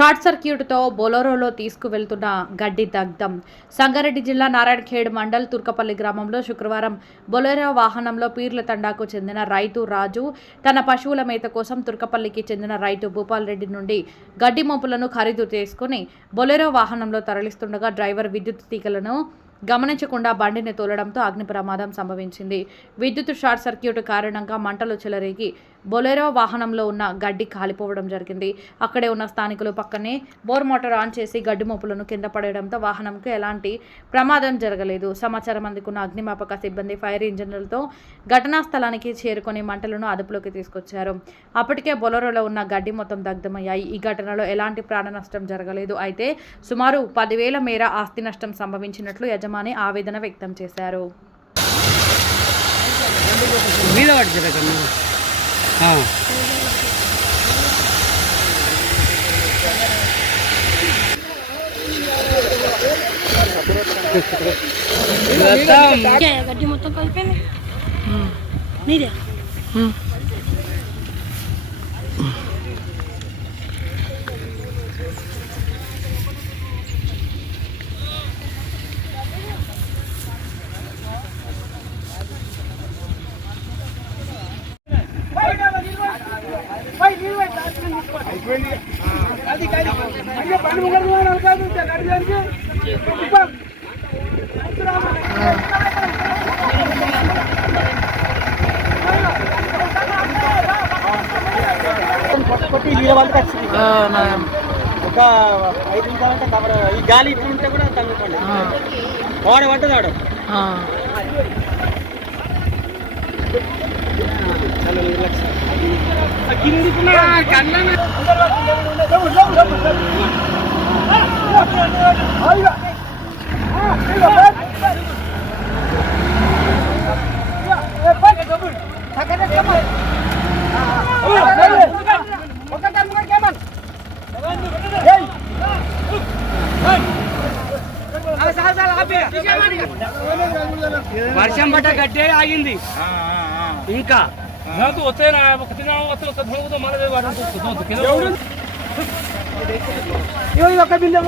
Short సర్క్యూట్తో బొలెరోలో తీసుకువెళ్తున్న గడ్డి దగ్ధం. సంగారెడ్డి జిల్లా నారాయణఖేడ్ మండల్ తుర్కపల్లి గ్రామంలో శుక్రవారం బొలెరో వాహనంలో పీర్ల తండాకు చెందిన రైతు రాజు తన పశువుల మేత కోసం తుర్కపల్లికి చెందిన రైతు భూపాల్ రెడ్డి నుండి గడ్డి మోపులను ఖరీదు చేసుకుని బొలెరో వాహనంలో తరలిస్తుండగా డ్రైవర్ విద్యుత్ తీగలను గమనించకుండా బండిని తోలడంతో అగ్ని ప్రమాదం సంభవించింది. విద్యుత్ షార్ట్ సర్క్యూట్ కారణంగా మంటలు చెలరేగి బొలెరో వాహనంలో ఉన్న గడ్డి కాలిపోవడం జరిగింది. అక్కడే ఉన్న స్థానికులు పక్కనే బోర్ మోటార్ ఆన్ చేసి గడ్డి మోపులను కింద పడేయడంతో వాహనంకు ఎలాంటి ప్రమాదం జరగలేదు. సమాచారం అందుకున్న అగ్నిమాపక సిబ్బంది ఫైర్ ఇంజన్లతో ఘటనా స్థలానికి చేరుకొని మంటలను అదుపులోకి తీసుకొచ్చారు. అప్పటికే బొలెరోలో ఉన్న గడ్డి మొత్తం దగ్ధమయ్యాయి. ఈ ఘటనలో ఎలాంటి ప్రాణ నష్టం జరగలేదు. అయితే సుమారు 10,000 మేర ఆస్తి నష్టం సంభవించినట్లు యజమాని ఆవేదన వ్యక్తం చేశారు. గడ్డి మొత్తం కలిపింది నీదే. ఒక 5 నిమిషాలంటే కవర్ ఈ గాలి ఇట్లా ఉంటే కూడా తగ్గుతుంది. వాడ పట్టదు ఆడ చాలా నిర్లక్ష్యం. వర్షం పట్ట గడ్డే ఆగింది. ఇంకా ఒక బిందె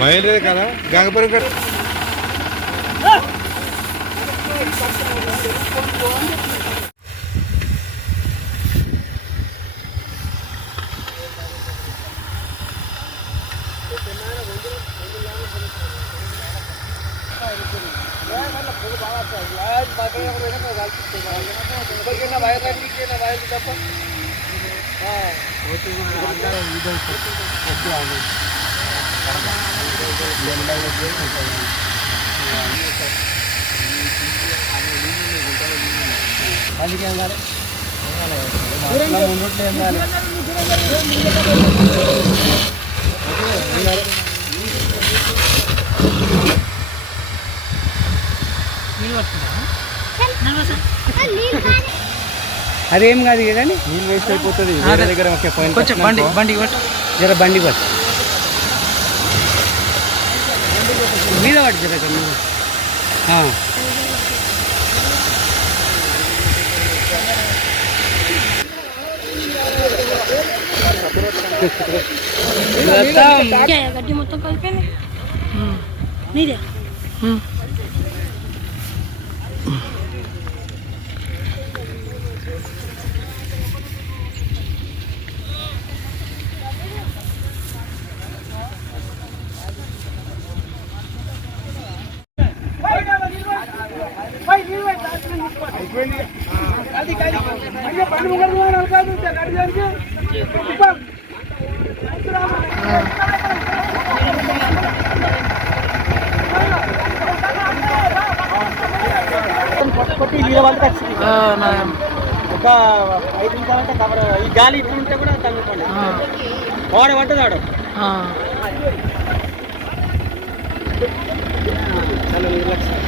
వైరే కదా గంగపురం కదా. అదేం కాదు కదండి, నీళ్ళు వేస్ట్ అయిపోతుంది. దగ్గర కొంచెం బండి జర బండి పట్టు మీద పట్టు జర గడ్డి మొత్తం కలిపింది నీదే. ఒక 5 నిమిషాలంటే కవర్ ఈ గాలి ఇట్లా ఉంటే కూడా తగ్గుతుంది. వాడ పట్టదు ఆడ చాలా నిర్లక్ష్యం.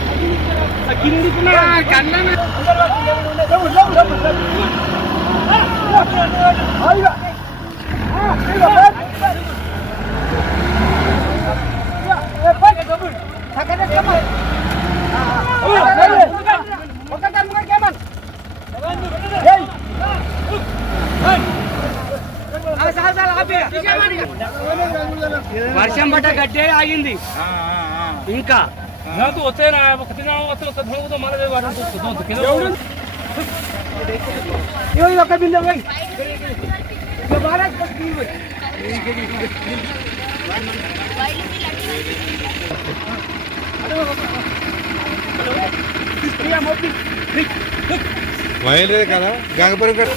వర్షం పడ్డ గడ్డే ఆగింది ఇంకా ఒక బిందె పోయి వైల్డ్ కదా గంగపురం కదా